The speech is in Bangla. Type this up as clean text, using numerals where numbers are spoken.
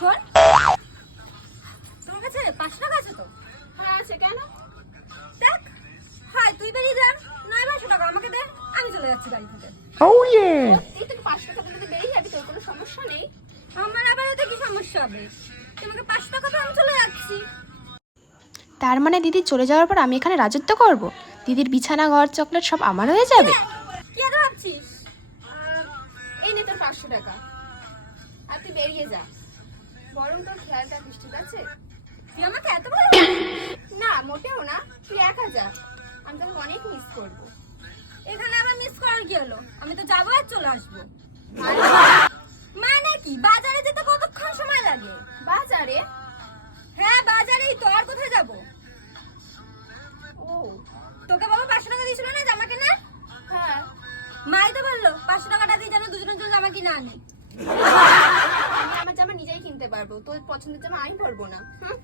শোন, তোমার কাছে 500 টাকা আছে তো? হ্যাঁ আছে, কেন? দেখ, হয় তুই বেরিয়ে যা, নয় 500 টাকা আমাকে দে, আমি চলে যাচ্ছি বাড়ি থেকে। সত্যি তুই 500 টাকা দিলে বেরিয়ে যাবি, তোর কোনো সমস্যা নেই? আমার আবার ওতে কি সমস্যা হবে? তোমাকে 500 টাকা তো আমি চলে যাচ্ছি। তার মানে দিদি চলে যাওয়ার পর আমি এখানে রাজত্ব করব? দিদির বিছানা, ঘর, চকলেট সব আমার হয়ে যাবে? কি এত ভাবছিস? এই নে তোর 500 টাকা, আর তুই বেরিয়ে যা। বরং তোর খেয়াল রাখিস, ঠিক আছে? তুই আমাকে এত ভালো না মোটেও না, তুই একা যা, আমি তোকে অনেক মিস করবো। এখানে আবার মিস করার কি হলো? আমি তো যাবো আর চলে আসবো। মানে কি, বাজারে যেতে কতক্ষণ সময় লাগে? বাজারে? হ্যাঁ বাজারেই তো, আর কোথায় যাব? ও তোকে বাবা 500 টাকা দিয়েছিল না জামা কেনার? হ্যাঁ, মাই তো বললো 500 টাকাটা দিয়ে যেন দুজনের জন্য জামা কিনে আনি। আমি আমার জামা নিজেই কিনতে পারবো, তোর পছন্দের জামা আমি পরবো না। হুম।